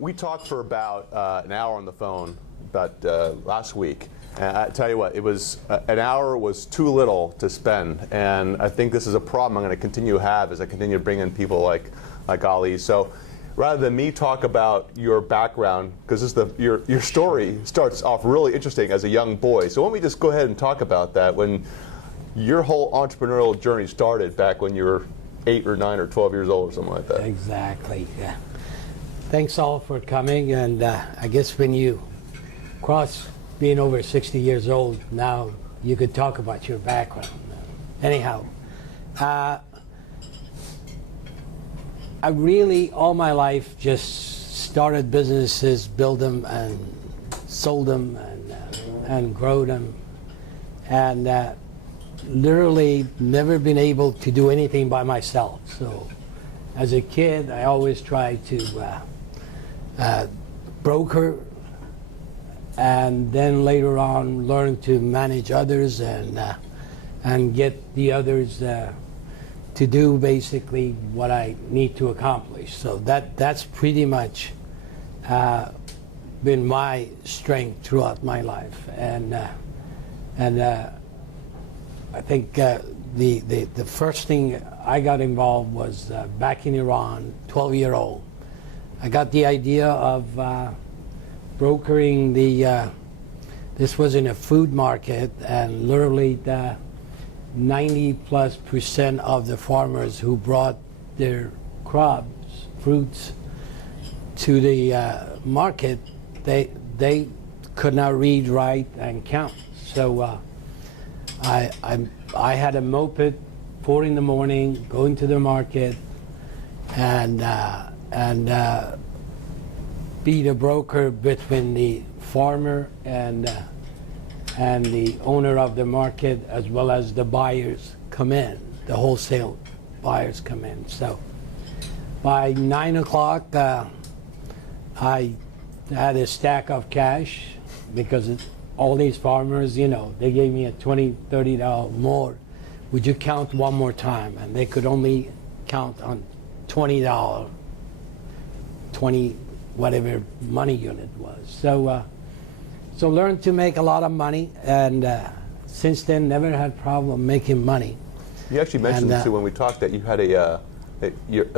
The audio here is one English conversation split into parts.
we talked for about an hour on the phone about last week. And I tell you what, it was an hour was too little to spend, and I think this is a problem I'm going to continue to have as I continue to bring in people like Ali. So rather than me talk about your background, because your story starts off really interesting as a young boy. So why don't we just go ahead and talk about that, when your whole entrepreneurial journey started back when you were 8 or 9 or 12 years old or something like that. Exactly. Yeah. Thanks all for coming, and I guess when you cross being over 60 years old, now you could talk about your background. Anyhow, I really, all my life, just started businesses, build them and sold them and grow them, and literally never been able to do anything by myself. So as a kid, I always tried to broker, and then later on learn to manage others and get the others to do basically what I need to accomplish. So that's pretty much been my strength throughout my life, and I think the first thing I got involved was back in Iran, 12-year-old. I got the idea of brokering this was in a food market, and literally the 90+% of the farmers who brought their crops, fruits, to the market, they could not read, write, and count. So I had a moped, 4 in the morning, going to the market, and be the broker between the farmer and the owner of the market, as well as the buyers come in, the wholesale buyers come in. So by 9 o'clock, I had a stack of cash, because all these farmers, you know, they gave me a $20, $30 more. Would you count one more time? And they could only count on $20, 20 whatever money unit was. So learned to make a lot of money, and since then never had problem making money. You actually mentioned too when we talked that you had I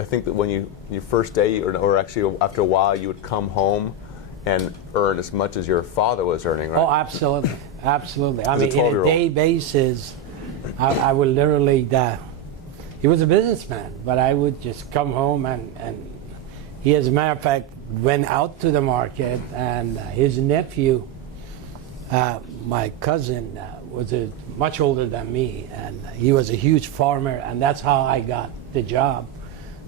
think that when your first day, or actually after a while, you would come home and earn as much as your father was earning, right? Oh, absolutely, absolutely. I mean, on a day basis, I would literally, he was a businessman, but I would just come home and he, as a matter of fact, went out to the market, and his nephew, my cousin, was much older than me, and he was a huge farmer, and that's how I got the job,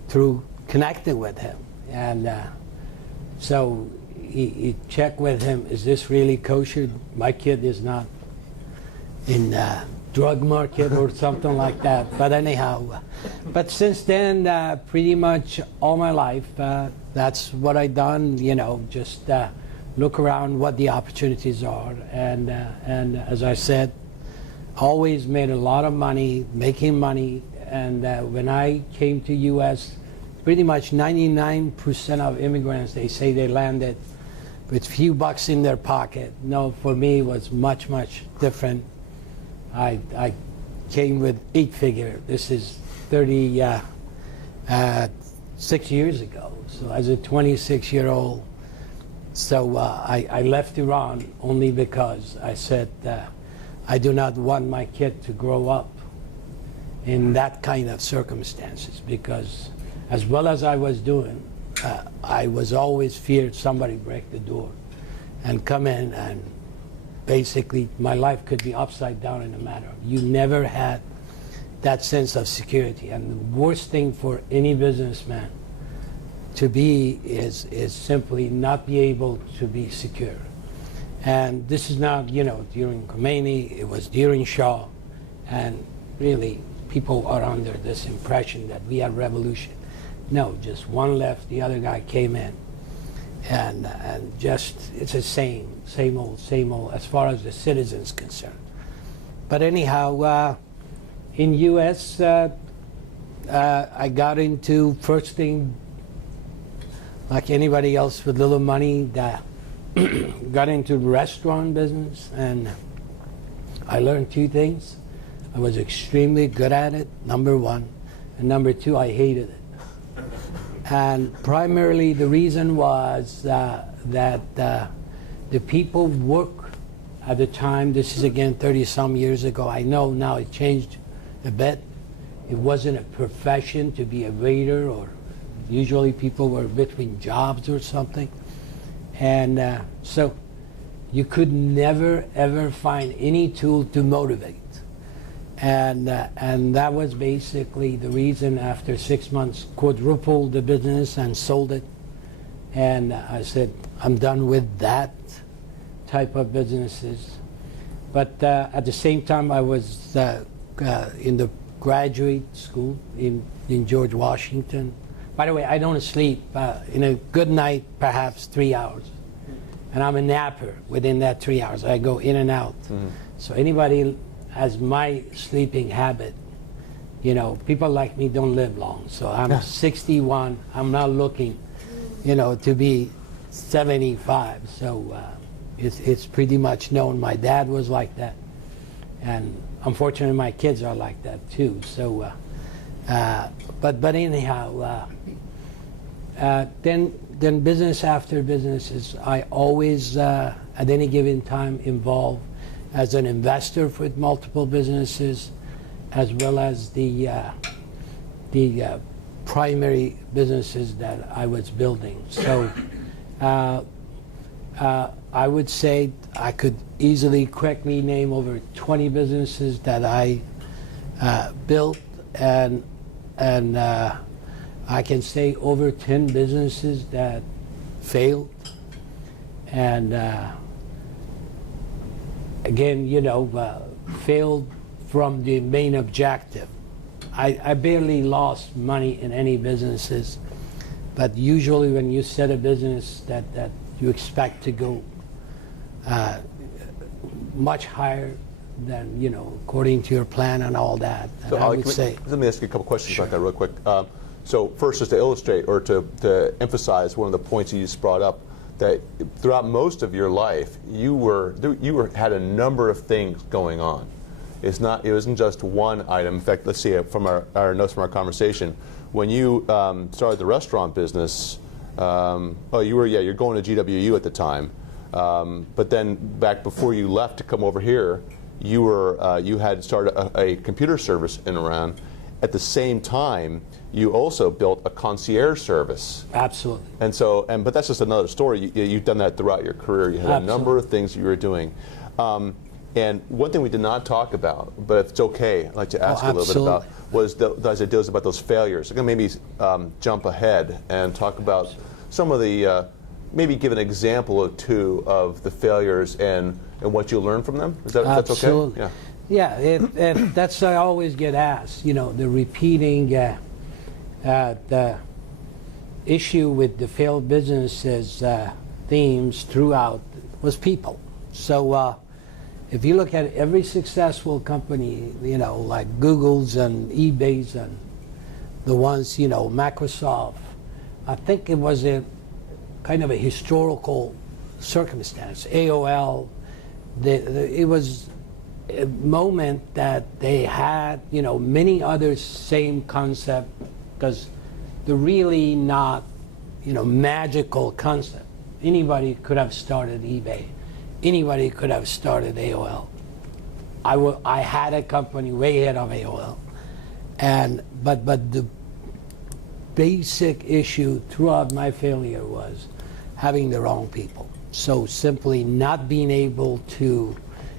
through connecting with him. And so he checked with him, is this really kosher? My kid is not in drug market or something like that. But anyhow, but since then, pretty much all my life, that's what I done, you know, just look around what the opportunities are. And as I said, always made a lot of money, making money. And when I came to U.S., pretty much 99% of immigrants, they say they landed with few bucks in their pocket. No, for me, it was much, much different. I came with 8-figure. This is 36 years ago. So as a 26-year-old, so I left Iran only because I said I do not want my kid to grow up in that kind of circumstances, because as well as I was doing, I was always feared somebody break the door and come in, and basically my life could be upside down in a matter of, you never had that sense of security. And the worst thing for any businessman to be is simply not be able to be secure. And this is not, you know, during Khomeini, it was during Shah, and really people are under this impression that we had revolution. No, just one left, the other guy came in, and just, it's the same old as far as the citizens concerned. But anyhow, in U.S., I got into, first thing, like anybody else with little money, that got into the restaurant business, and I learned two things. I was extremely good at it, number one, and number two, I hated it. And primarily the reason was that the people work at the time, this is again 30-some years ago, I know now it changed a bit. It wasn't a profession to be a waiter, or usually people were between jobs or something. And so you could never, ever find any tool to motivate. And that was basically the reason after 6 months, quadrupled the business and sold it. And I said, I'm done with that type of businesses. But at the same time, I was in the graduate school in George Washington. By the way, I don't sleep. In a good night, perhaps 3 hours. And I'm a napper within that 3 hours. I go in and out. Mm-hmm. So anybody has my sleeping habit, you know, people like me don't live long. So I'm 61. I'm not looking, you know, to be 75. So it's pretty much known. My dad was like that. And unfortunately, my kids are like that too. So, but anyhow, then business after business is, I always, at any given time, involved as an investor with multiple businesses, as well as the primary businesses that I was building. So I would say I could easily, quickly name over 20 businesses that I built, and I can say over 10 businesses that failed. And again, you know, failed from the main objective. I barely lost money in any businesses, but usually when you set a business that you expect to go much higher than, you know, according to your plan and all that. So I would say, let me ask you a couple questions Sure. about that real quick. So first, just to illustrate or to emphasize one of the points you just brought up, that throughout most of your life, you had a number of things going on. It wasn't just one item. In fact, let's see from our notes from our conversation, when you started the restaurant business, you're going to GWU at the time, but then back before you left to come over here, you had started a computer service in Iran. At the same time, you also built a concierge service. Absolutely. But that's just another story. You've done that throughout your career. You had Absolutely. A number of things you were doing. And one thing we did not talk about, but if it's okay, I'd like to ask you a little bit about, was those ideas about those failures. I'm going to maybe jump ahead and talk about some of the, maybe give an example or two of the failures and what you learned from them. Is that that's okay? Absolutely. Yeah. That's I always get asked. You know, the repeating the issue with the failed businesses themes throughout was people. So if you look at every successful company, you know, like Google's and eBay's and the ones, you know, Microsoft, I think it was a kind of a historical circumstance. AOL, it was a moment that they had, you know, many others same concept, because they're really not, you know, magical concept. Anybody could have started eBay. Anybody could have started AOL. I had a company way ahead of AOL, but the basic issue throughout my failure was having the wrong people. So simply not being able to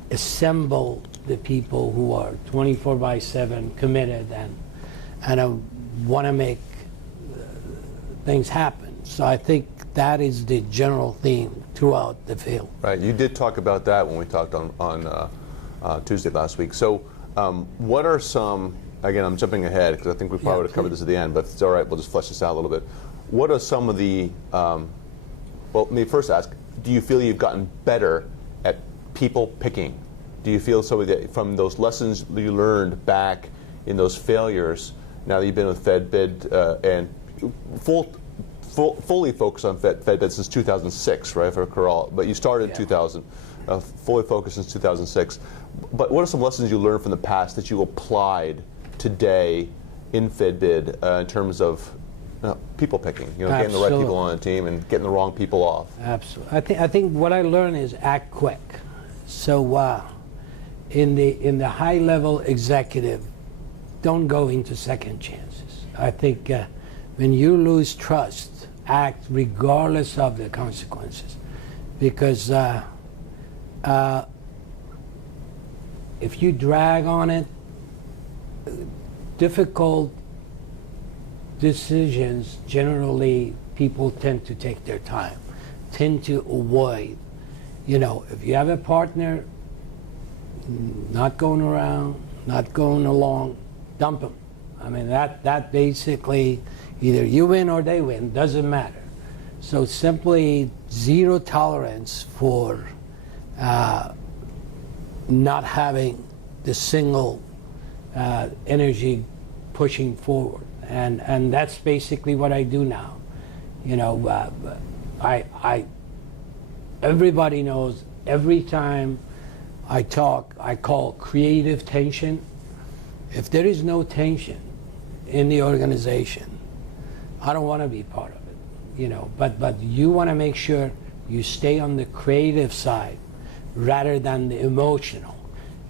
assemble the people who are 24/7 committed and want to make things happen. So I think that is the general theme throughout the field. Right. You did talk about that when we talked on Tuesday last week. So what are some, again, I'm jumping ahead because I think we probably would have covered this at the end, but if it's all right, we'll just flesh this out a little bit. What are some of the, well, let me first ask, do you feel you've gotten better at people picking? Do you feel from those lessons you learned back in those failures, now that you've been with FedBid and fully focused on FedBid since 2006, right, for Corral, but you started in 2000, fully focused since 2006. But what are some lessons you learned from the past that you applied today in FedBid in terms of people picking, getting the right people on the team and getting the wrong people off? Absolutely. I think what I learned is act quick. So in the high level executive, don't go into second chances. I think when you lose trust, act regardless of the consequences, because if you drag on it, difficult decisions, generally people tend to take their time, tend to avoid. If you have a partner not going around, not going along, dump them. I mean, that basically, either you win or they win, doesn't matter. So simply zero tolerance for not having the single energy pushing forward. And that's basically what I do now. Everybody knows every time I talk, I call creative tension. If there is no tension in the organization, I don't want to be part of it. But you want to make sure you stay on the creative side rather than the emotional.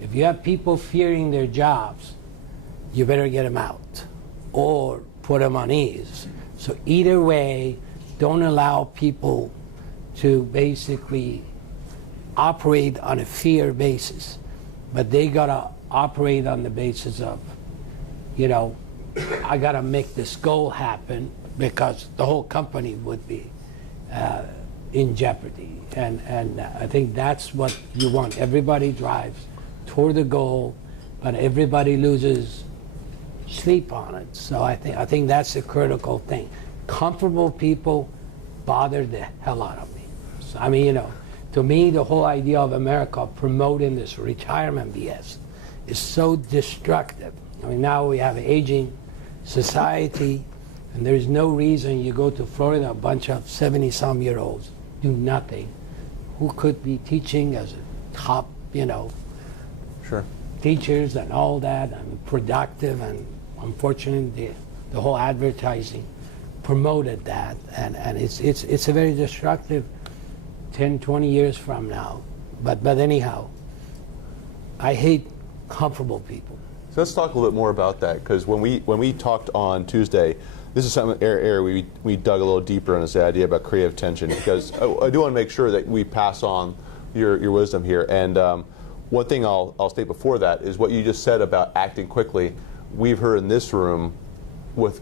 If you have people fearing their jobs, you better get them out or put them on ease. So either way, don't allow people to basically operate on a fear basis, but they gotta operate on the basis of, I gotta make this goal happen because the whole company would be in jeopardy. And I think that's what you want. Everybody drives toward the goal, but everybody loses sleep on it. So I think that's a critical thing. Comfortable people bother the hell out of me. So, to me, the whole idea of America promoting this retirement BS is so destructive. Now we have an aging society, and there's no reason you go to Florida, a bunch of 70-some-year-olds do nothing, who could be teaching as a top, Sure. teachers and all that, and productive, and unfortunately the whole advertising promoted that, and it's a very destructive 10, 20 years from now. But anyhow, I hate comfortable people. So let's talk a little bit more about that, because when we talked on Tuesday, this is some area we dug a little deeper on this idea about creative tension, because I do want to make sure that we pass on your wisdom here. And one thing I'll state before that is what you just said about acting quickly. We've heard in this room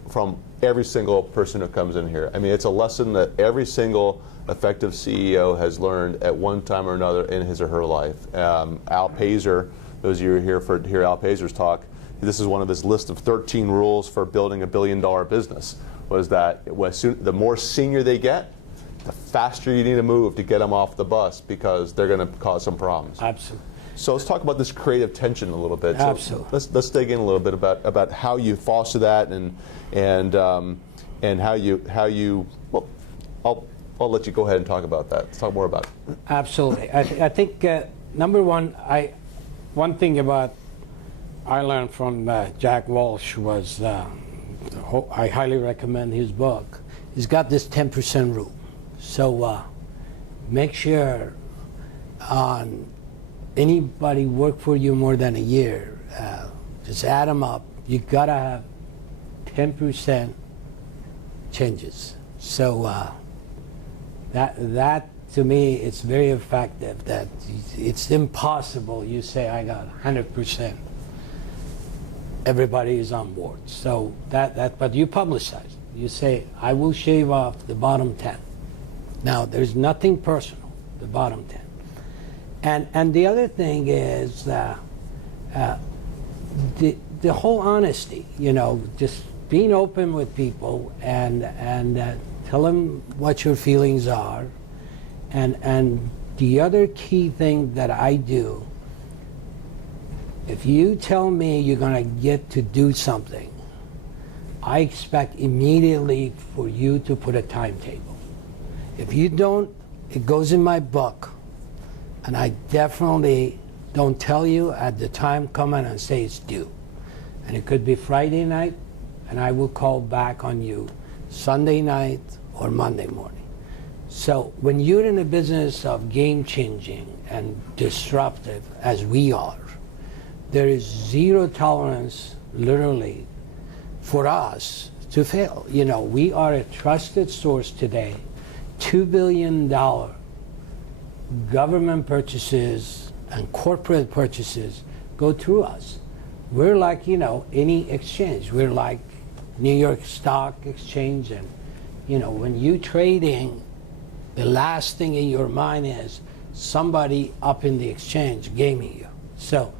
from every single person who comes in here. It's a lesson that every single effective CEO has learned at one time or another in his or her life. Al Pazer, those of you who are here for hear Al Pazer's talk, this is one of his list of 13 rules for building a billion-dollar business, was that the more senior they get, the faster you need to move to get them off the bus, because they're going to cause some problems. Absolutely. So let's talk about this creative tension a little bit. Absolutely. So let's dig in a little bit about how you foster that and how you. Well, I'll let you go ahead and talk about that. Let's talk more about it. Absolutely. I think number one, one thing about I learned from Jack Walsh was I highly recommend his book. He's got this 10% rule. So make sure on anybody work for you more than a year, just add them up. You gotta have 10% changes. So that to me, it's very effective. That it's impossible. You say I got 100%. Everybody is on board. So but you publicize. You say I will shave off the bottom 10. Now there's nothing personal. The bottom 10. And the other thing is the whole honesty, just being open with people and tell them what your feelings are. And the other key thing that I do, if you tell me you're going to get to do something, I expect immediately for you to put a timetable. If you don't, it goes in my book, and I definitely don't tell you at the time, come in and say it's due. And it could be Friday night, and I will call back on you Sunday night or Monday morning. So when you're in the business of game changing and disruptive, as we are, there is zero tolerance, literally, for us to fail. You know, we are a trusted source today. $2 billion government purchases and corporate purchases go through us. We're like, you know, any exchange. We're like New York Stock Exchange, and, you know, when you trading, the last thing in your mind is somebody up in the exchange gaming you. So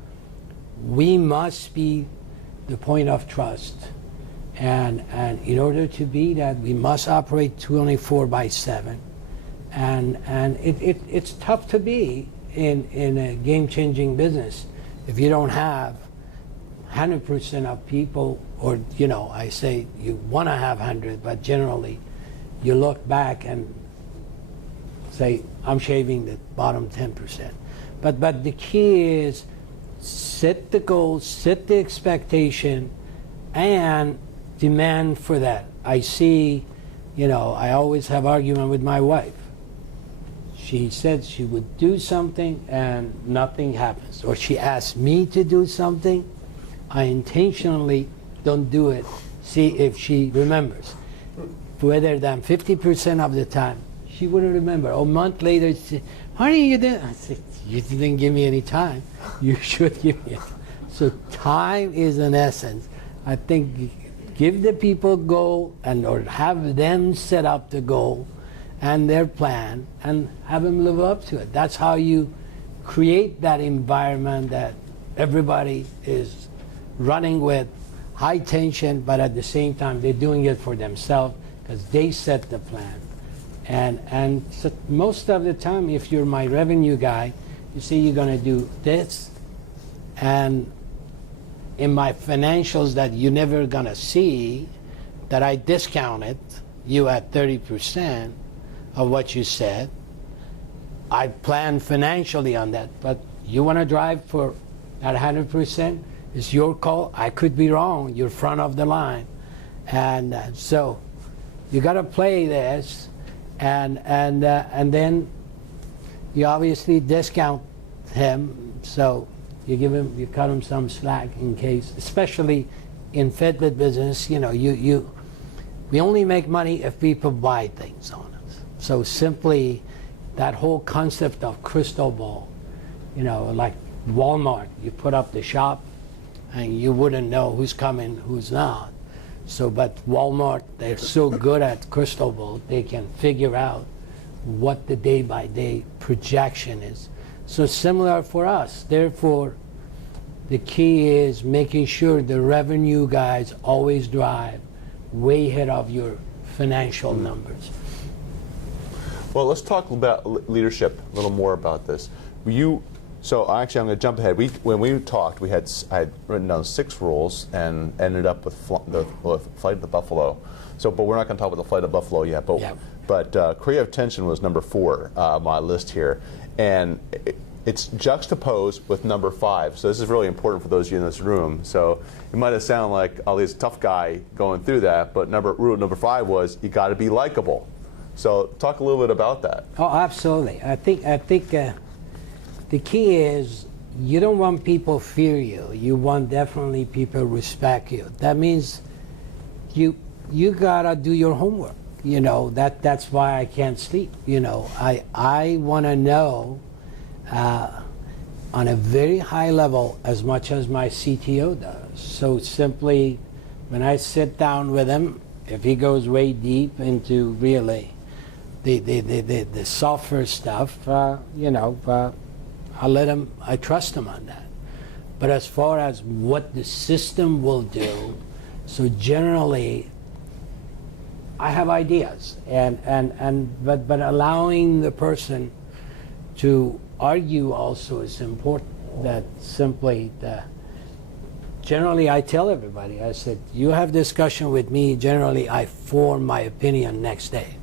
we must be the point of trust. And in order to be that, we must operate 24/7. And it's tough to be in a game-changing business if you don't have 100% of people, or, you know, I say you want to have 100, but generally you look back and say, I'm shaving the bottom 10%. But the key is set the goal, set the expectation, and demand for that. I see, you know, I always have argument with my wife. She said she would do something and nothing happens. Or she asked me to do something, I intentionally don't do it. See if she remembers. Whether than 50% of the time, she wouldn't remember. A month later, she said, why didn't you do it? I said, you didn't give me any time. You should give me it. So time is an essence. I think give the people goal, and or have them set up the goal and their plan and have them live up to it. That's how you create that environment that everybody is running with high tension, but at the same time they're doing it for themselves because they set the plan. And so most of the time, if you're my revenue guy, you say you're going to do this, and in my financials that you're never going to see, that I discounted you at 30% of what you said. I plan financially on that, but you want to drive for that 100%? It's your call. I could be wrong. You're front of the line. And so you got to play this, and then you obviously discount him, so you cut him some slack in case, especially in FedBid business, you know, we only make money if people buy things on us. So simply that whole concept of crystal ball, you know, like Walmart, you put up the shop and you wouldn't know who's coming, who's not. So, but Walmart, they're so good at crystal ball, they can figure out what the day-by-day projection is. So similar for us. Therefore, the key is making sure the revenue guys always drive way ahead of your financial numbers. Well, let's talk about leadership a little more about this. So actually, I'm going to jump ahead. When we talked, I had written down 6 rules and ended up with the Flight of the Buffalo. So, but we're not going to talk about the Flight of the Buffalo yet. But yeah. But creative tension was number 4 on my list here, and it's juxtaposed with number 5. So this is really important for those of you in this room. So it might have sounded like, oh, this tough guy going through that, but rule number 5 was you got to be likable. So talk a little bit about that. Oh, absolutely. I think the key is you don't want people fear you. You want definitely people respect you. That means you gotta do your homework. You know, that's why I can't sleep. You know, I want to know on a very high level as much as my CTO does. So simply, when I sit down with him, if he goes way deep into really the software stuff, you know, I trust him on that. But as far as what the system will do, so generally, I have ideas, but allowing the person to argue also is important. That simply generally I tell everybody, I said, you have discussion with me, generally I form my opinion next day.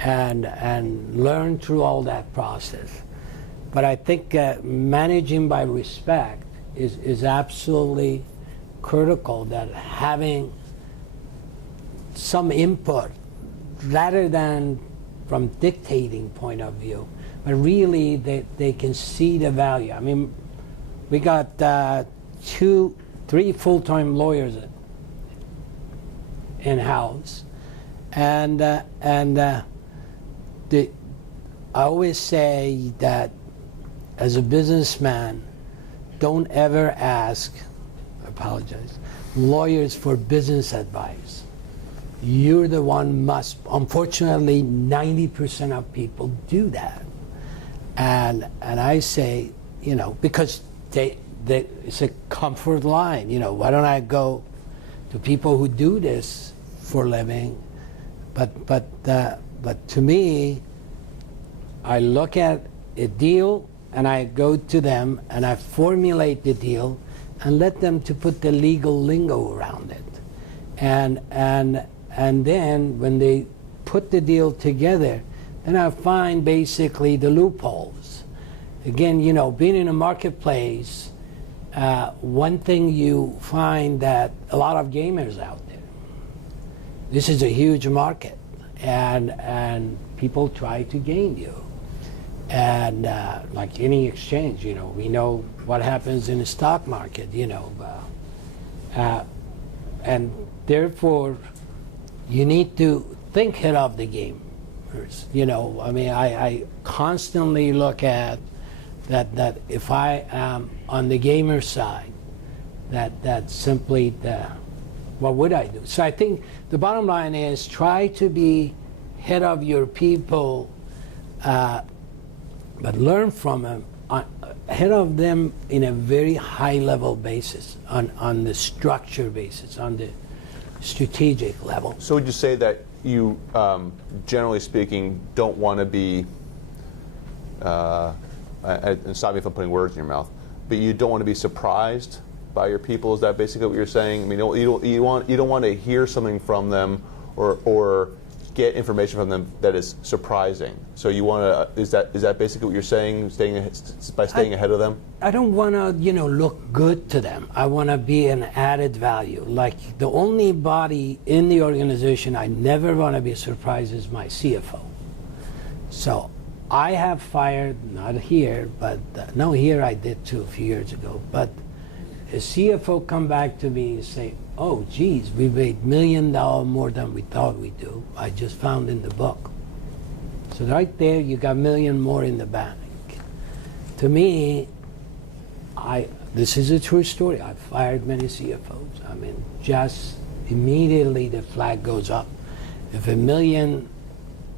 And learn through all that process. But I think managing by respect is absolutely critical, that having some input rather than from dictating point of view, but really they can see the value. I mean, we got 3 full-time lawyers in-house, and I always say that as a businessman, don't ever ask, I apologize, lawyers for business advice. You're the one must, unfortunately, 90% of people do that. And I say, you know, because it's a comfort line, you know, why don't I go to people who do this for a living? But to me, I look at a deal and I go to them and I formulate the deal and let them to put the legal lingo around it. And then when they put the deal together, then I find basically the loopholes. Again, you know, being in a marketplace, one thing you find that a lot of gamers out there. This is a huge market, and people try to game you. And like any exchange, you know, we know what happens in the stock market, you know. And therefore, you need to think ahead of the game. You know, I mean, I constantly look at that if I am on the gamer side, that simply what would I do? So I think the bottom line is try to be ahead of your people, but learn from them, ahead of them in a very high level basis, on the structure basis, on the strategic level. So would you say that you, generally speaking, don't want to be, and stop me if I'm putting words in your mouth, but you don't want to be surprised by your people? Is that basically what you're saying? I mean, you don't want to hear something from them or get information from them that is surprising. So you want to, is that basically what you're saying, by staying ahead of them? I don't want to, you know, look good to them. I want to be an added value. Like the only body in the organization I never want to be surprised is my CFO. So I have fired, not here, but no, here I did too a few years ago, but a CFO come back to me and say, oh, geez, we made $1 million more than we thought we'd do. I just found in the book. So right there, you got $1 million more in the bank. To me, this is a true story. I've fired many CFOs. I mean, just immediately the flag goes up. If $1 million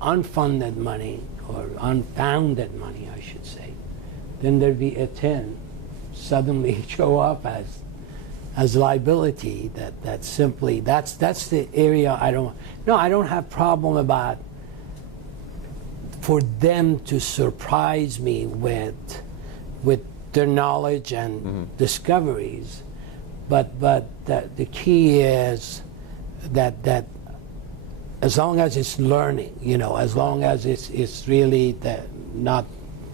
unfunded money, or unfounded money, I should say, then there'd be a 10 suddenly show up as liability. That's simply that's the area I don't have problem about for them to surprise me with their knowledge and discoveries, but the key is that as long as it's learning, you know, as long as it's really not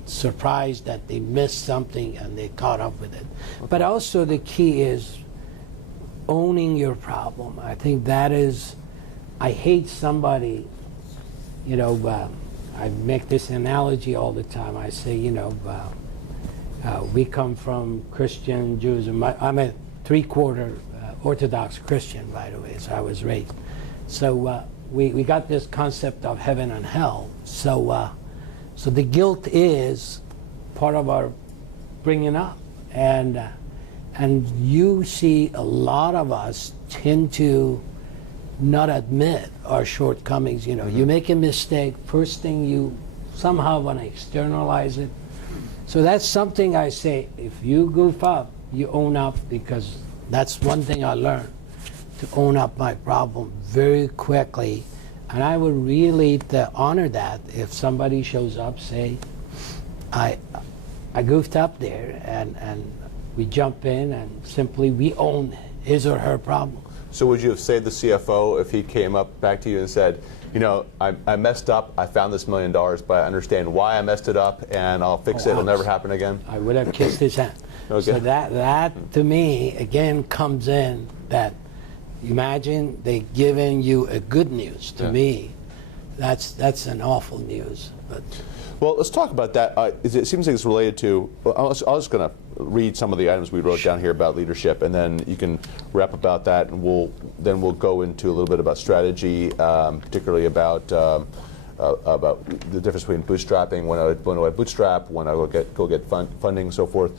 surprised that they missed something and they caught up with it. Okay. But also the key is owning your problem. I think that is, I hate somebody, you know, I make this analogy all the time. I say, you know, we come from Christian Jews, and I'm a 3/4 Orthodox Christian, by the way, so I was raised. So we got this concept of heaven and hell. So the guilt is part of our bringing up, and you see a lot of us tend to not admit our shortcomings. You know, you make a mistake, first thing you somehow want to externalize it. So that's something I say, if you goof up, you own up, because that's one thing I learned, to own up my problem very quickly. And I would really honor that if somebody shows up, say, I goofed up there, and we jump in and simply we own his or her problem. So would you have saved the CFO if he came up back to you and said, you know, I messed up, I found this $1 million, but I understand why I messed it up, and I'll fix it, it'll never happen again? I would have kissed his hand. Okay. So that to me, again, comes in that, imagine they giving you a good news. To me, that's an awful news. But well, let's talk about that. It seems like it's related to, I was just going to read some of the items we wrote down here about leadership, and then you can wrap about that, and we'll go into a little bit about strategy, particularly about the difference between bootstrapping, when I bootstrap, when I go get funding, and so forth.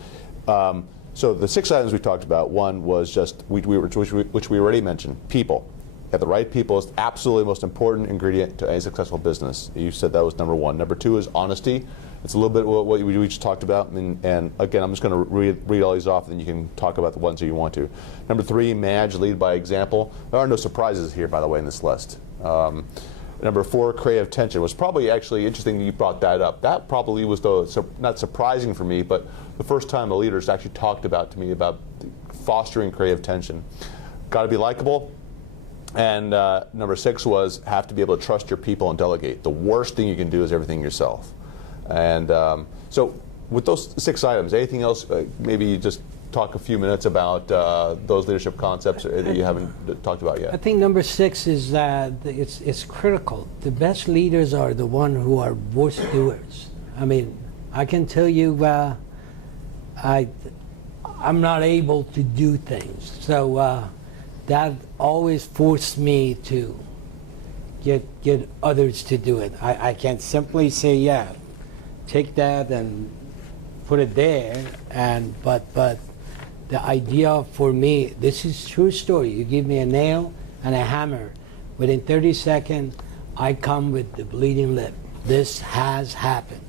So the 6 items we talked about, one was just, which we already mentioned, people. Get the right people is absolutely the most important ingredient to any successful business. You said that was number 1. Number 2 is honesty. It's a little bit what we just talked about. And again, I'm just going to read all these off, and then you can talk about the ones that you want to. Number 3, manage, lead by example. There are no surprises here, by the way, in this list. Number 4, creative tension. It was probably actually interesting that you brought that up. That probably was not surprising for me, but the first time a leader's actually talked to me about fostering creative tension. Got to be likable. And number 6 was have to be able to trust your people and delegate. The worst thing you can do is everything yourself. And so with those 6 items, anything else, maybe just talk a few minutes about those leadership concepts that you haven't talked about yet. I think number 6 is that it's critical. The best leaders are the one who are worst doers. I mean, I can tell you I'm not able to do things. So that always forced me to get others to do it. I can't simply say, yeah, take that and put it there, but the idea for me, this is true story. You give me a nail and a hammer. Within 30 seconds, I come with the bleeding lip. This has happened.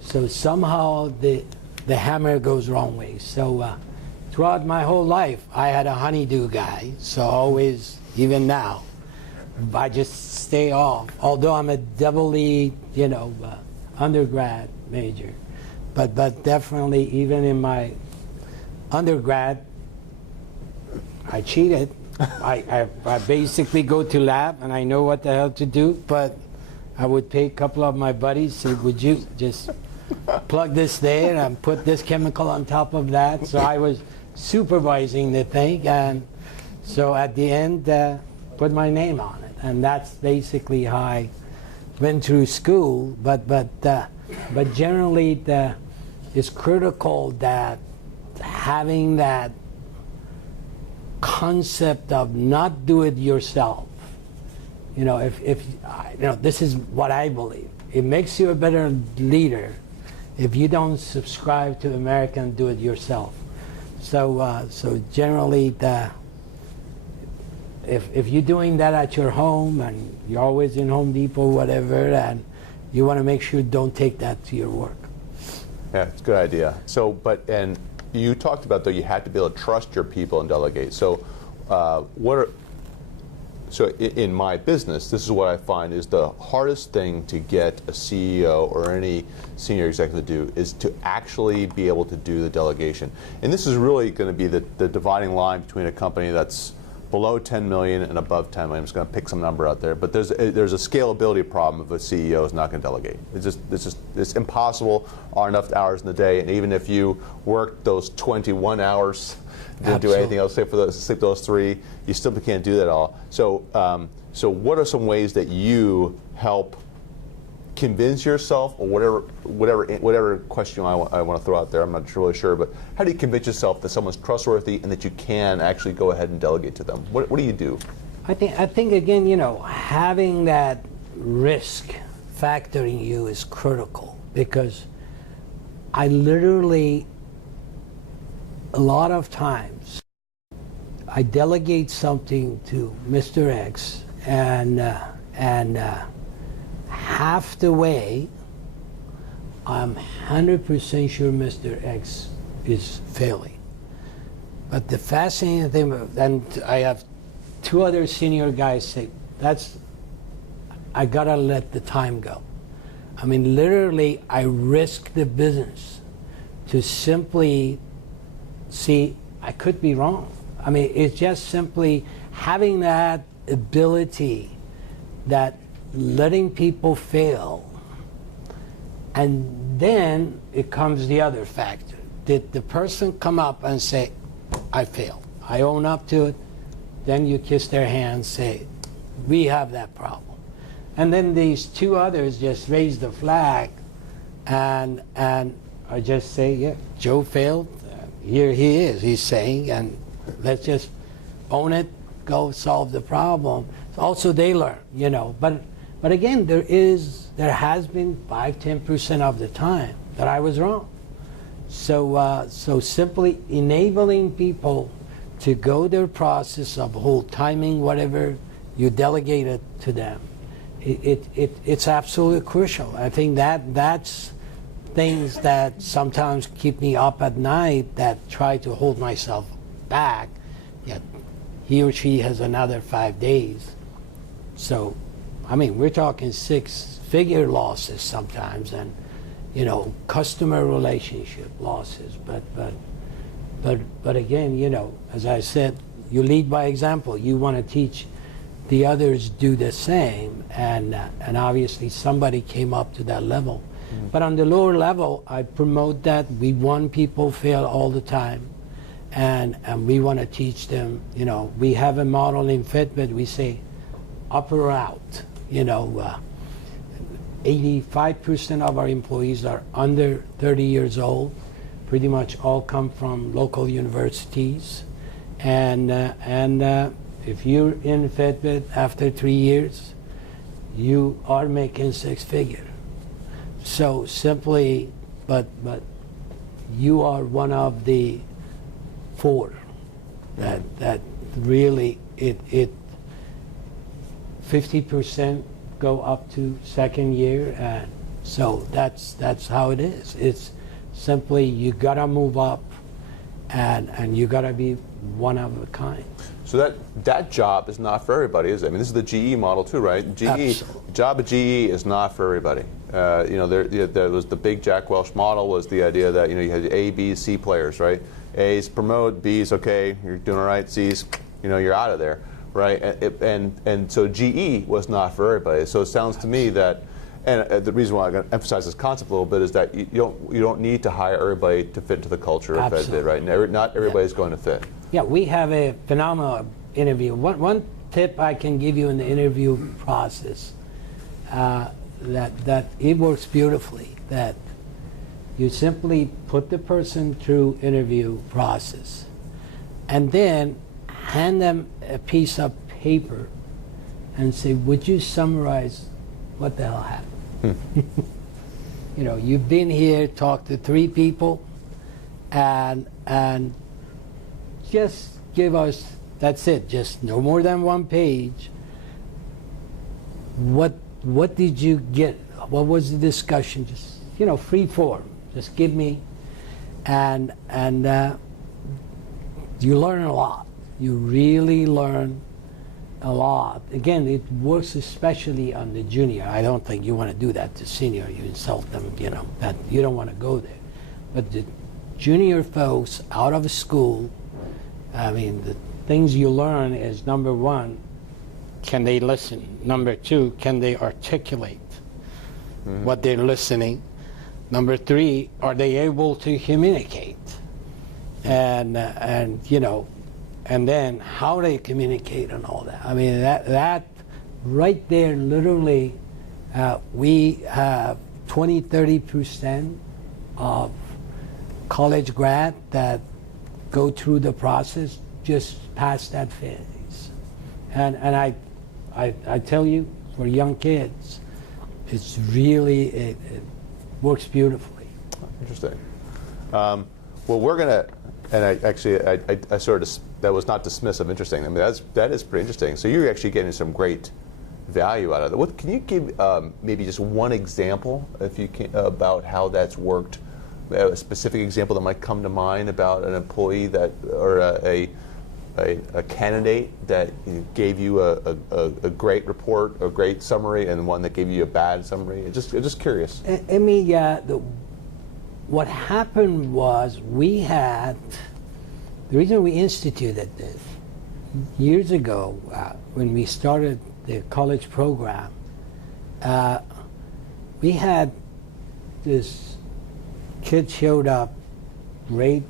So somehow the hammer goes wrong way. So throughout my whole life, I had a honeydew guy. So always, even now, I just stay off. Although I'm a doubly, undergrad major, but definitely even in my undergrad, I cheated. I basically go to lab and I know what the hell to do, but I would pay a couple of my buddies, say, would you just plug this there and put this chemical on top of that? So I was supervising the thing, and so at the end, put my name on it. And that's basically how I went through school, but generally it's critical that having that concept of not do it yourself. This is what I believe. It makes you a better leader if you don't subscribe to American do it yourself. So generally, if you're doing that at your home and you're always in Home Depot, whatever, and you want to make sure don't take that to your work. Yeah, it's a good idea. So, and you talked about, though, you had to be able to trust your people and delegate. So in my business, this is what I find is the hardest thing to get a CEO or any senior executive to do is to actually be able to do the delegation. And this is really going to be the dividing line between a company that's below 10 million and above 10 million. I'm just going to pick some number out there, but there's a scalability problem if a CEO is not going to delegate. It's impossible. Are enough hours in the day, and even if you work those 21 hours, didn't do anything else, sleep those 3, you still can't do that all. So, so what are some ways that you help convince yourself, or whatever question I want to throw out there? I'm not really sure, but how do you convince yourself that someone's trustworthy and that you can actually go ahead and delegate to them? What do you do? I think again, having that risk factor in you is critical, because I literally, a lot of times, I delegate something to Mr. X, and half the way, I'm 100% sure Mr. X is failing. But the fascinating thing, and I have 2 other senior guys say, I gotta let the time go. I mean, literally, I risk the business to simply see, I could be wrong. I mean, it's just simply having that ability, that letting people fail, and then it comes the other factor. Did the person come up and say, I failed, I own up to it? Then you kiss their hand, say, we have that problem. And then these two others just raise the flag and I just say, yeah, Joe failed, here he is, he's saying, and let's just own it, go solve the problem. Also they learn, you know, but again, there has been 5-10% of the time that I was wrong. So simply enabling people to go their process of whole timing, whatever you delegate it to them, it's absolutely crucial. I think that's things that sometimes keep me up at night, that try to hold myself back, yet he or she has another 5 days. So, I mean, we're talking 6-figure losses sometimes, and, you know, customer relationship losses. But again, you know, as I said, you lead by example. You want to teach the others do the same, and obviously somebody came up to that level. Mm-hmm. But on the lower level, I promote that. We want people fail all the time, and we want to teach them. You know, we have a model in FedBid. We say, up or out. You know, 85% of our employees are under 30 years old. Pretty much all come from local universities, and if you're in FedBid after 3 years, you are making 6-figure. So simply, but you are one of the 4 that really it 50% go up to second year, and so that's how it is. It's simply you gotta move up, and you gotta be one of a kind. So that job is not for everybody, is it? I mean, this is the GE model too, right? Job at GE is not for everybody. You know, there was the big Jack Welch model, was the idea that, you know, you had A, B, C players, right? A's promote, B's okay, you're doing all right, C's, you know, you're out of there, right? And so GE was not for everybody. So it sounds to me that, and the reason why I'm going to emphasize this concept a little bit is that you don't need to hire everybody to fit into the culture of FedBid, right? Not everybody's going to fit. Yeah, we have a phenomenal interview. One tip I can give you in the interview process, that it works beautifully, that you simply put the person through interview process and then hand them a piece of paper and say, would you summarize what the hell happened? You know, you've been here, talked to 3 people, and just give us, that's it, just no more than 1 page. What did you get? What was the discussion? Just, you know, free form. Just give me, and you learn a lot. You really learn a lot. Again, it works especially on the junior. I don't think you want to do that to senior. You insult them, you know, that you don't want to go there. But the junior folks out of school, I mean, the things you learn is, number 1, can they listen? Number 2, can they articulate what they're listening? Number 3, are they able to communicate? And you know, and then how they communicate and all that. I mean, that right there, literally, we have 20-30% of college grad that go through the process just past that phase. And I tell you, for young kids, it's really, it works beautifully. Interesting. Well, we're gonna, and I sort of, that was not dismissive, interesting. I mean, that is pretty interesting. So you're actually getting some great value out of it. What can you give maybe just one example, if you can, about how that's worked? A specific example that might come to mind about an employee that, or a candidate that gave you a great report, a great summary, and one that gave you a bad summary? Just curious. I mean, what happened was we had The reason we instituted this, years ago, when we started the college program, we had this kid showed up, great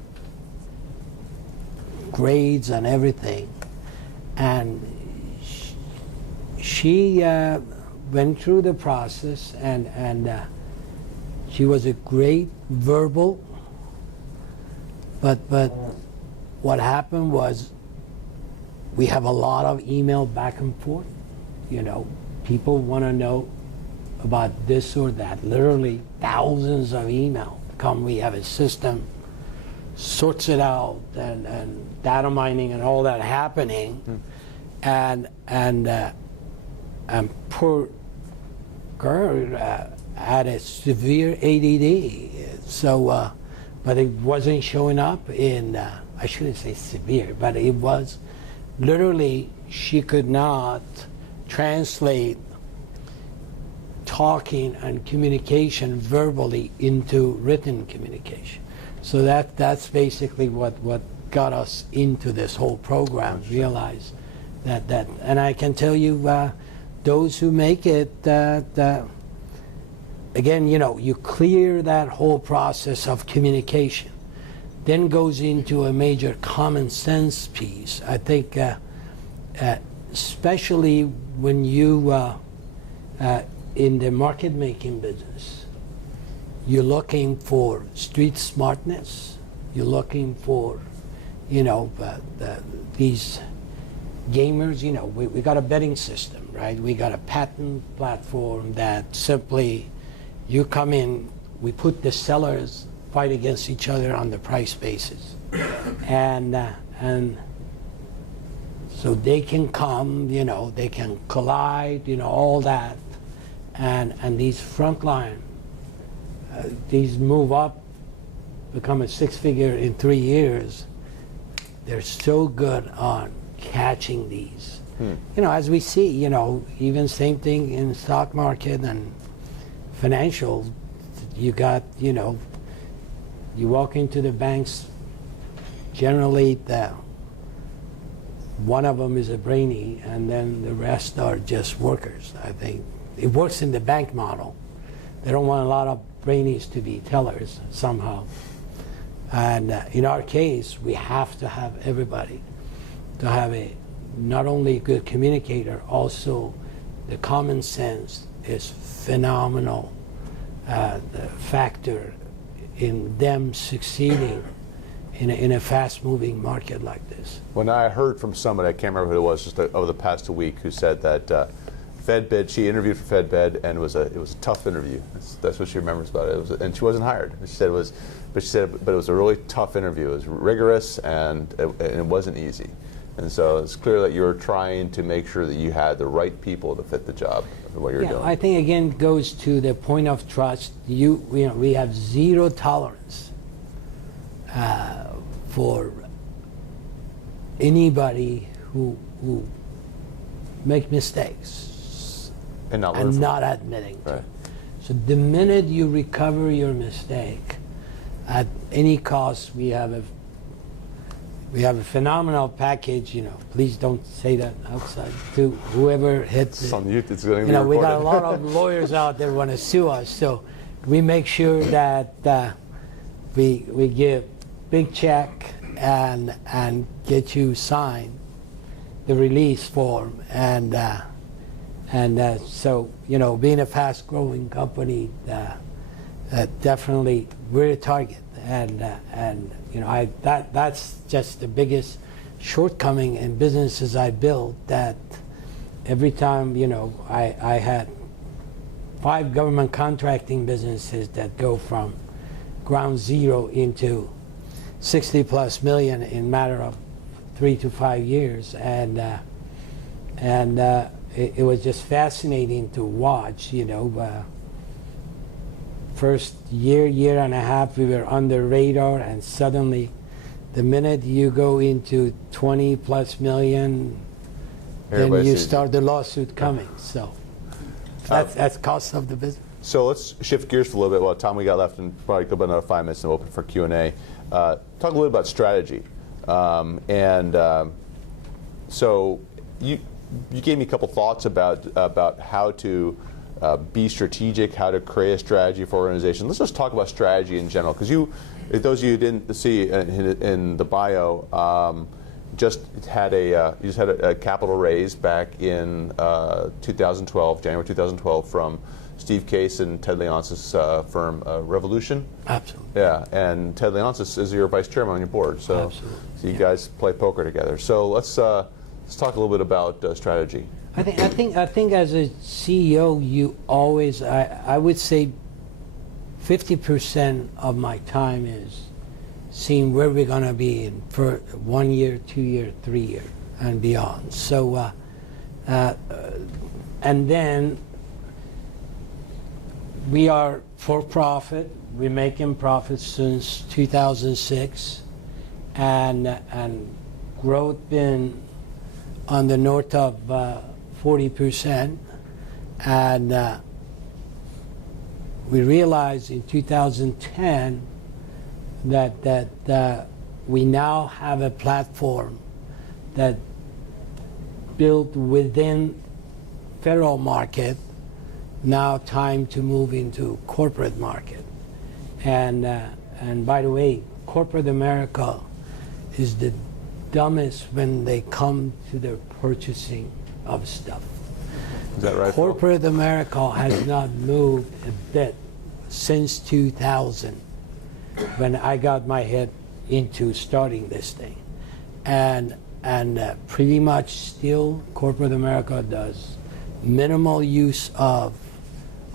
grades and everything, and she went through the process, and she was a great verbal, but what happened was we have a lot of email back and forth. You know, people want to know about this or that. Literally thousands of email come. We have a system, sorts it out, and data mining and all that happening, and poor girl had a severe ADD. So, but it wasn't showing up in. I shouldn't say severe, but it was literally she could not translate talking and communication verbally into written communication. So that's basically what got us into this whole program. Realize that and I can tell you, those who make it, again, you know, you clear that whole process of communication, then goes into a major common sense piece. I think, especially when you in the market making business, you're looking for street smartness. You're looking for, you know, these gamers. You know, we got a betting system, right? We got a patent platform that simply, you come in, we put the sellers fight against each other on the price basis, and so they can come, you know, they can collide, you know, all that, and these frontline, these move up, become a six-figure in 3 years. They're so good on catching these. You know, as we see, you know, even same thing in stock market and financial. You got, you know, you walk into the banks, generally one of them is a brainy, and then the rest are just workers. I think it works in the bank model. They don't want a lot of brainies to be tellers somehow. And in our case, we have to have everybody to have a not only good communicator, also the common sense is phenomenal factor in them succeeding in a fast-moving market like this. When I heard from somebody, I can't remember who it was, just over the past week, who said that FedBid, she interviewed for FedBid, and it was a tough interview. That's what she remembers about it. And she wasn't hired. She said it was, but it was a really tough interview. It was rigorous, and it wasn't easy. And so it's clear that you're trying to make sure that you had the right people to fit the job of what you're doing. I think again it goes to the point of trust. You know, we have zero tolerance for anybody who make mistakes and not admitting to it. So the minute you recover your mistake, at any cost, we have a phenomenal package. You know, please don't say that outside to whoever hits it. It's on YouTube. It's going to be recorded. We got a lot of lawyers lawyers out there want to sue us, so we make sure that we give big check and get you signed the release form, and so, you know, being a fast-growing company, definitely we're a target, and you know, that's just the biggest shortcoming in businesses I built. That every time, you know, I had 5 government contracting businesses that go from ground zero into 60+ million in a matter of 3 to 5 years, and it was just fascinating to watch. You know, first year and a half, we were under radar, and suddenly, the minute you go into 20+ million, then you start the lawsuit coming. So that's cost of the business. So let's shift gears for a little bit. While time we got left, and probably go about another 5 minutes and open for Q&A. Talk a little bit about strategy. So you gave me a couple thoughts about how to be strategic, how to create a strategy for organizations. Let's just talk about strategy in general, because those of you who didn't see in the bio, just had a capital raise back in 2012, January 2012, from Steve Case and Ted Leonsis' firm, Revolution. Absolutely. Yeah, and Ted Leonsis is your vice chairman on your board. So, absolutely. So you guys play poker together. So let's talk a little bit about strategy. I think as a CEO, you always, I would say 50% of my time is seeing where we're going to be in for 1 year, 2 year, 3 year, and beyond. So, and then we are for profit. We're making profits since 2006, and growth been on the north of 40%, and we realized in 2010 that we now have a platform that built within federal market. Now time to move into corporate market, and by the way, corporate America is the dumbest when they come to their purchasing of stuff. Is that right? Corporate America has not moved a bit since 2000, when I got my head into starting this thing, and pretty much still corporate America does minimal use of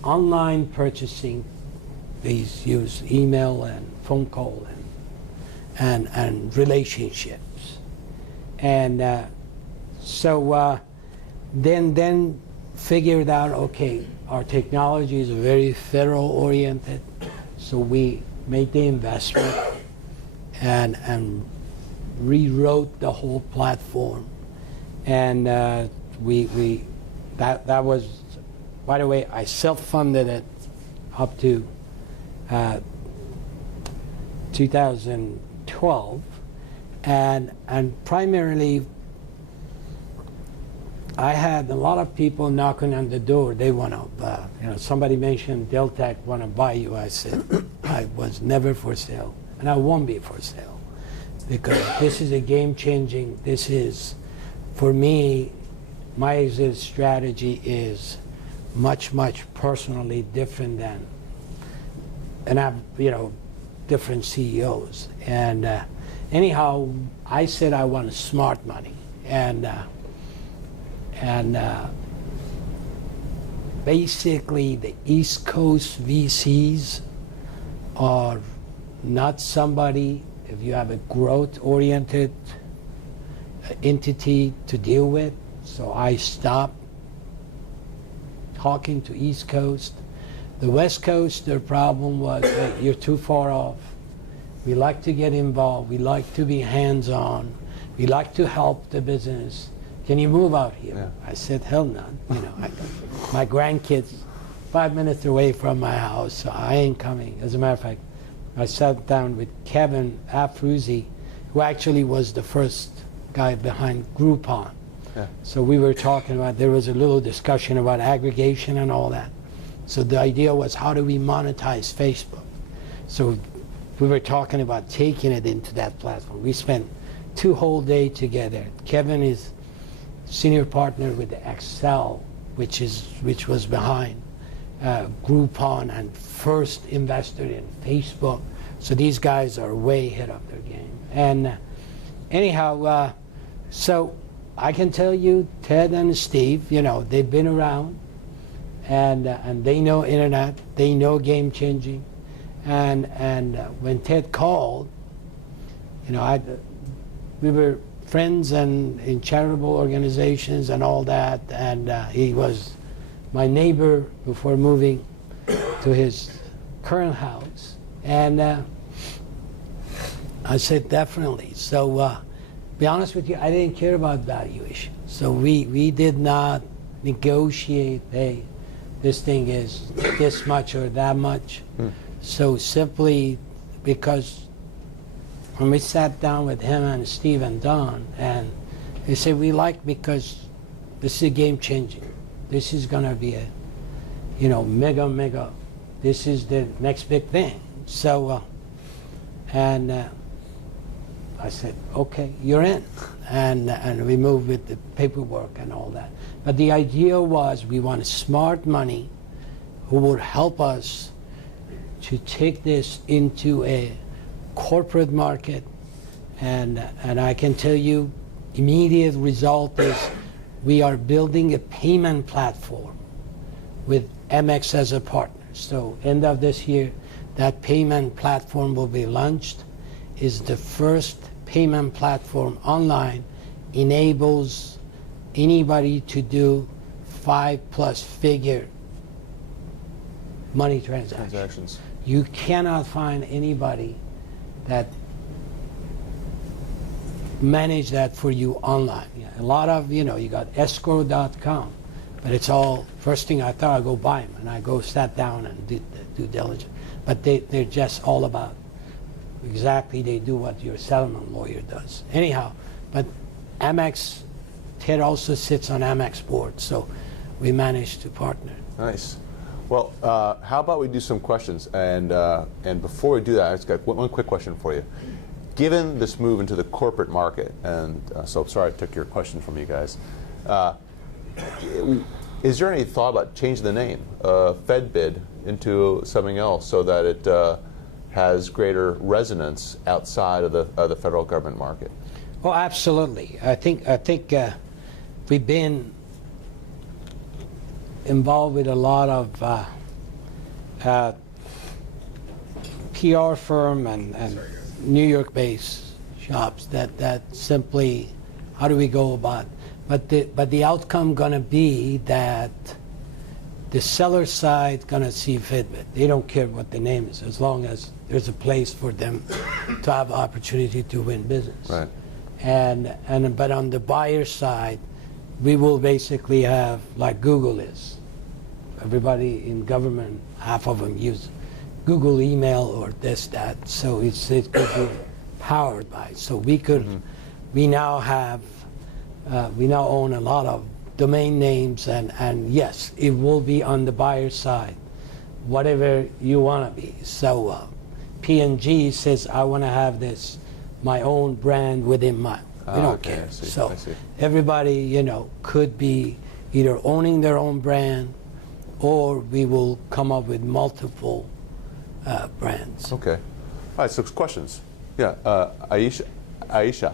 online purchasing. They use email and phone call and relationships, and so then figured out, okay, our technology is very federal oriented, so we made the investment and rewrote the whole platform, and that was, by the way, I self-funded it up to 2012, and primarily I had a lot of people knocking on the door. They want to, somebody mentioned Deltec want to buy you. I said, I was never for sale, and I won't be for sale, because this is a game-changing. This is, for me, my exit strategy is much personally different than, and I've, different CEOs. And anyhow, I said I want smart money, and basically the East Coast VCs are not somebody, if you have a growth-oriented entity to deal with. So I stopped talking to East Coast. The West Coast, their problem was, hey, you're too far off. We like to get involved. We like to be hands-on. We like to help the business. Can you move out here? Yeah. I said, hell no. My grandkids 5 minutes away from my house, so I ain't coming. As a matter of fact, I sat down with Kevin Afruzzi, who actually was the first guy behind Groupon. Yeah. So we were talking about, there was a little discussion about aggregation and all that. So the idea was, how do we monetize Facebook? So we were talking about taking it into that platform. We spent 2 whole days together. Kevin is senior partner with Excel, which was behind Groupon, and first investor in Facebook. So these guys are way ahead of their game. And anyhow, so I can tell you, Ted and Steve, they've been around, and they know internet, they know game changing, and when Ted called, we were friends and in charitable organizations and all that, and he was my neighbor before moving to his current house, and I said definitely. So be honest with you, I didn't care about valuation, so we did not negotiate, hey, this thing is this much or that much. So simply because when we sat down with him and Steve and Don, and they said, we like because this is game changing. This is going to be a, mega, this is the next big thing. So, I said, okay, you're in. And we moved with the paperwork and all that. But the idea was we wanted smart money who would help us to take this into a corporate market. And I can tell you, immediate result is we are building a payment platform with Amex as a partner. So end of this year, that payment platform will be launched. Is the first payment platform online, enables anybody to do 5+ figure money transactions. You cannot find anybody that manage that for you online. A lot of, you got escrow.com, but it's all, first thing I thought, I'd go buy them, and I go sat down and do diligence. But they're just all about exactly, they do what your settlement lawyer does. Anyhow, but Amex, Ted also sits on Amex board, so we managed to partner. Nice. Well, how about we do some questions? And before we do that, I just got one quick question for you. Given this move into the corporate market, and so sorry I took your question from you guys, is there any thought about changing the name, FedBid, into something else so that it has greater resonance outside of the federal government market? Oh, absolutely. I think we've been involved with a lot of PR firm and New York-based shops that simply, how do we go about? But the outcome going to be that the seller side going to see FedBid. They don't care what the name is, as long as there's a place for them to have opportunity to win business. Right. But on the buyer side, we will basically have, like Google is. Everybody in government, half of them use Google email or this, that. So it could be powered by. So we now have, we now own a lot of domain names, and yes, it will be on the buyer side, whatever you want to be. So P&G says, I want to have this, my own brand within my, we don't care. I see, so I see. everybody, could be either owning their own brand, or we will come up with multiple brands. Okay. All right, so questions. Yeah, Aisha. Yes, Aisha.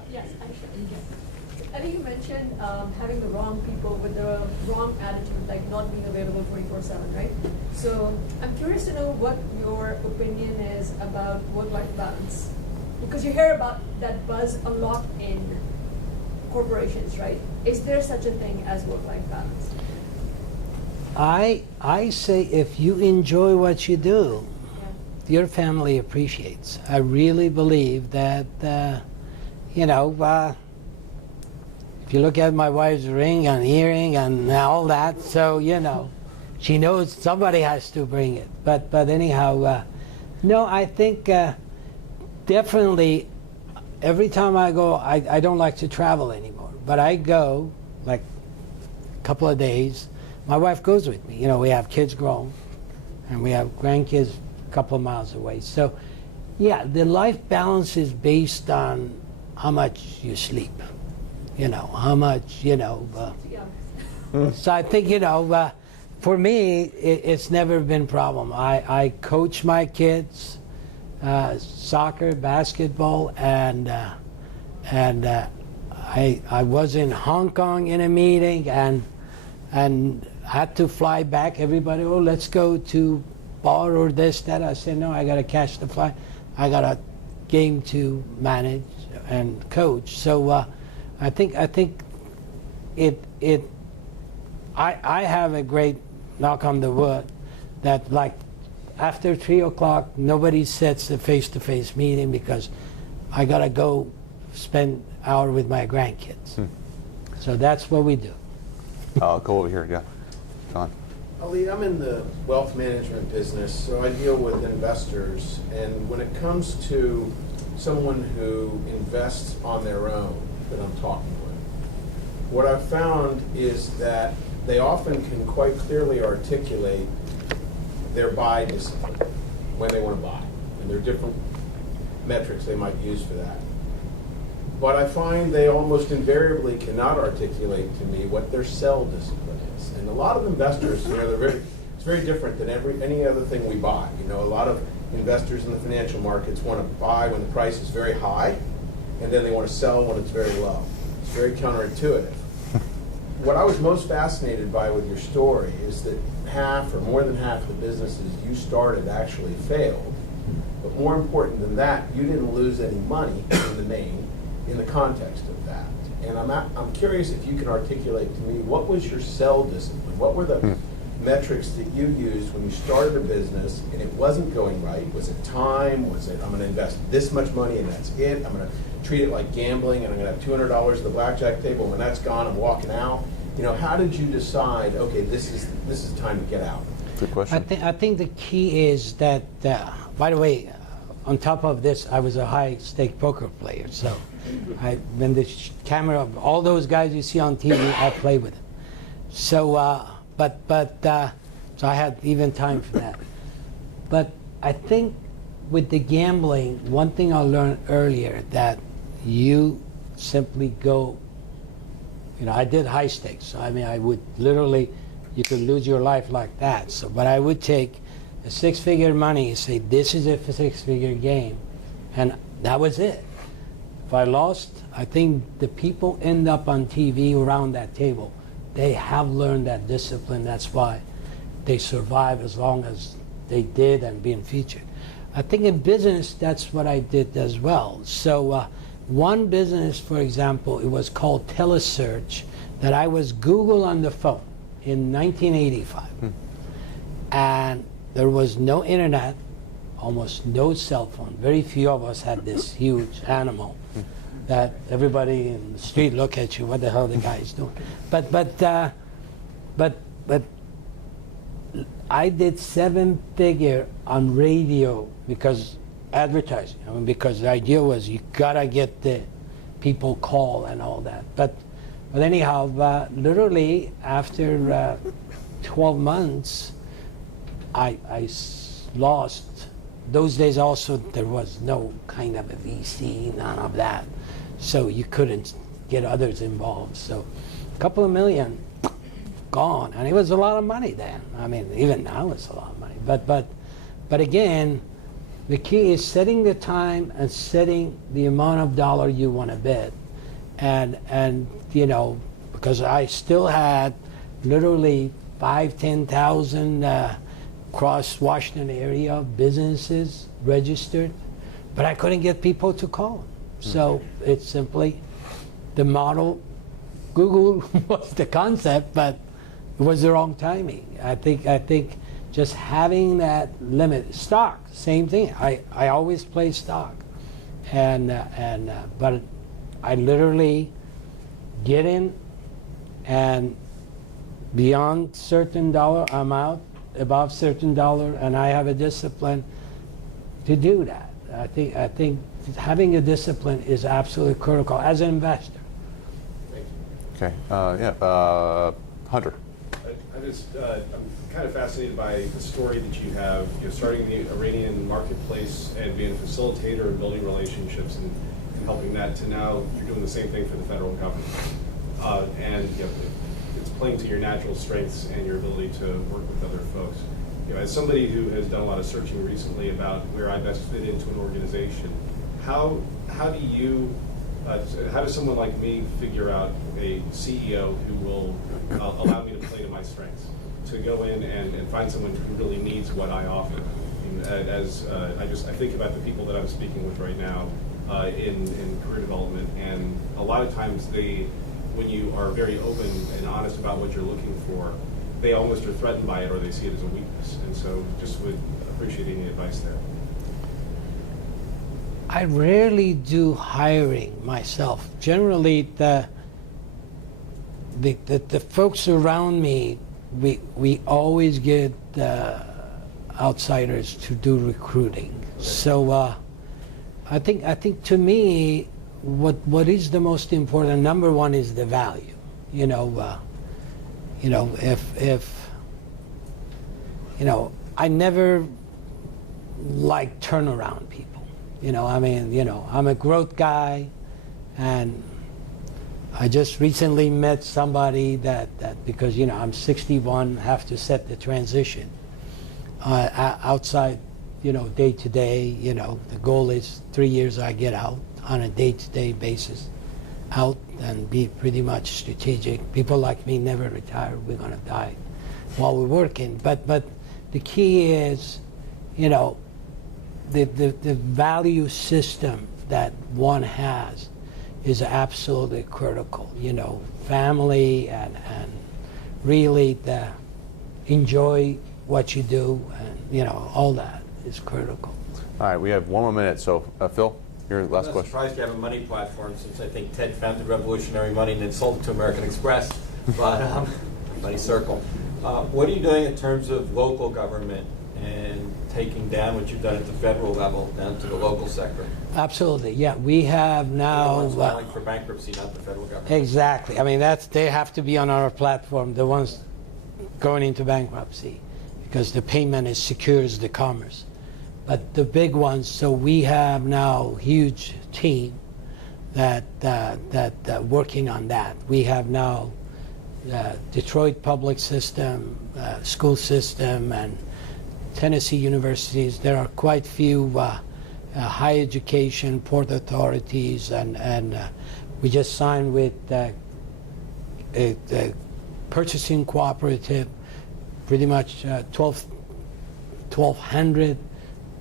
I think you mentioned having the wrong people with the wrong attitude, like not being available 24/7, right? So I'm curious to know what your opinion is about work-life balance, because you hear about that buzz a lot in corporations, right? Is there such a thing as work-life balance? I say if you enjoy what you do, your family appreciates. I really believe that, if you look at my wife's ring and earring and all that, so, she knows somebody has to bring it. But anyhow, no, I think definitely every time I go, I don't like to travel anymore. But I go, like, a couple of days. My wife goes with me. We have kids grown, and we have grandkids a couple of miles away. So, yeah, the life balance is based on how much you sleep. How much, So I think, for me, it's never been a problem. I coach my kids, soccer, basketball, and I was in Hong Kong in a meeting and had to fly back. Everybody, let's go to bar or this, that. I said, no, I got to catch the flight. I got a game to manage and coach. So I think I have a great, knock on the wood, that like after 3 o'clock, nobody sets a face-to-face meeting because I got to go spend an hour with my grandkids. So that's what we do. I'll go over here, yeah. Don. Ali, I'm in the wealth management business, so I deal with investors. And when it comes to someone who invests on their own that I'm talking with, what I've found is that they often can quite clearly articulate their buy discipline, when they want to buy. And there are different metrics they might use for that. But I find they almost invariably cannot articulate to me what their sell discipline is. And a lot of investors, it's very different than any other thing we buy. A lot of investors in the financial markets want to buy when the price is very high, and then they want to sell when it's very low. It's very counterintuitive. What I was most fascinated by with your story is that half or more than half of the businesses you started actually failed. But more important than that, you didn't lose any money in the main in the context of that. And I'm curious if you can articulate to me, what was your sell discipline? What were the metrics that you used when you started a business and it wasn't going right? Was it time? Was it, I'm going to invest this much money and that's it? I'm going to treat it like gambling and I'm going to have $200 at the blackjack table. When that's gone, I'm walking out. How did you decide, okay, this is time to get out? Good question. I think the key is that, by the way, on top of this, I was a high-stake poker player. So when the camera, all those guys you see on TV, I play with them. So, so I had even time for that. But I think with the gambling, one thing I learned earlier, that you simply go, I did high stakes. So, I would literally, you could lose your life like that. So, but I would take a six-figure money and say, this is a six-figure game. And that was it. If I lost, I think the people end up on TV around that table. They have learned that discipline. That's why they survive as long as they did and being featured. I think in business, that's what I did as well. So one business, for example, it was called Telesearch, that I was Google on the phone in 1985. And there was no internet, almost no cell phone. Very few of us had this huge animal that everybody in the street look at you, what the hell the guy is doing. But I did seven-figure on radio because advertising. Because the idea was you gotta get the people call and all that. But anyhow, literally after 12 months, I lost. Those days also there was no kind of a VC, none of that. So you couldn't get others involved. So a couple of million gone, and it was a lot of money then. Even now it's a lot of money. But again, the key is setting the time and setting the amount of dollar you want to bet. And because I still had literally 5,000-10,000 across Washington area businesses registered, but I couldn't get people to call. So it's simply the model. Google was the concept, but it was the wrong timing. I think just having that limit. Stock, same thing. I always play stock, but I literally get in, and beyond certain dollar I'm out, above certain dollar, and I have a discipline to do that. I think having a discipline is absolutely critical as an investor. Okay. Hunter. I'm kind of fascinated by the story that you have, starting the Iranian marketplace and being a facilitator and building relationships and helping that, to now you're doing the same thing for the federal government. It's playing to your natural strengths and your ability to work with other folks. As somebody who has done a lot of searching recently about where I best fit into an organization, how does someone like me figure out a CEO who will allow me to play to my strengths, to go in and find someone who really needs what I offer? I think about the people that I'm speaking with right now in career development, and a lot of times when you are very open and honest about what you're looking for, they almost are threatened by it, or they see it as a weakness. And so just would appreciate any advice there. I rarely do hiring myself. Generally, the folks around me, we always get outsiders to do recruiting. So I think to me, what is the most important, number one, is the value. If I never like turnaround people. I'm a growth guy, and I just recently met somebody that because I'm 61, have to set the transition outside, day to day. The goal is 3 years I get out on a day-to-day basis, out and be pretty much strategic. People like me never retire. We're gonna die while we're working. But the key is, the value system that one has is absolutely critical. Family and really enjoy what you do, and all that is critical. All right, we have 1 more minute, so Phil, your last I'm not question. surprised you have a money platform, since I think Ted founded Revolutionary Money and then sold it to American Express, but Money Circle. What are you doing in terms of local government and taking down what you've done at the federal level down to the local sector? Absolutely, yeah. We have now. The ones filing for bankruptcy, not the federal government. Exactly. I mean, they have to be on our platform. The ones going into bankruptcy, because the payment secures the commerce. But the big ones. So we have now huge team that working on that. We have now Detroit public system, school system, and Tennessee universities. There are quite few higher education port authorities, and we just signed with a purchasing cooperative. Pretty much 1,200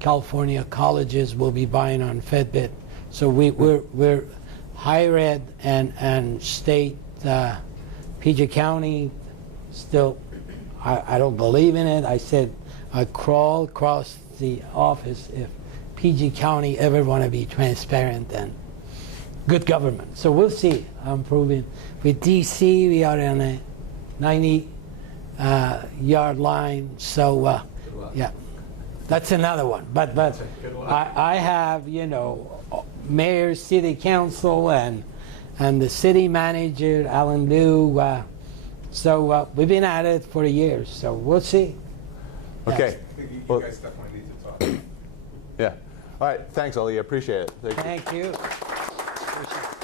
California colleges will be buying on FedBid. So we're higher ed and state. PG County, still, I don't believe in it. I said I'd crawl across the office if PG County ever want to be transparent and good government. So we'll see. I'm proving. With DC, we are on a 90-yard line. So yeah, that's another one. But I have mayor, city council, and the city manager, Alan Liu. So we've been at it for years, so we'll see. Okay. You guys definitely need to talk. Yeah. All right. Thanks, Ali. I appreciate it. Thank you. Appreciate it.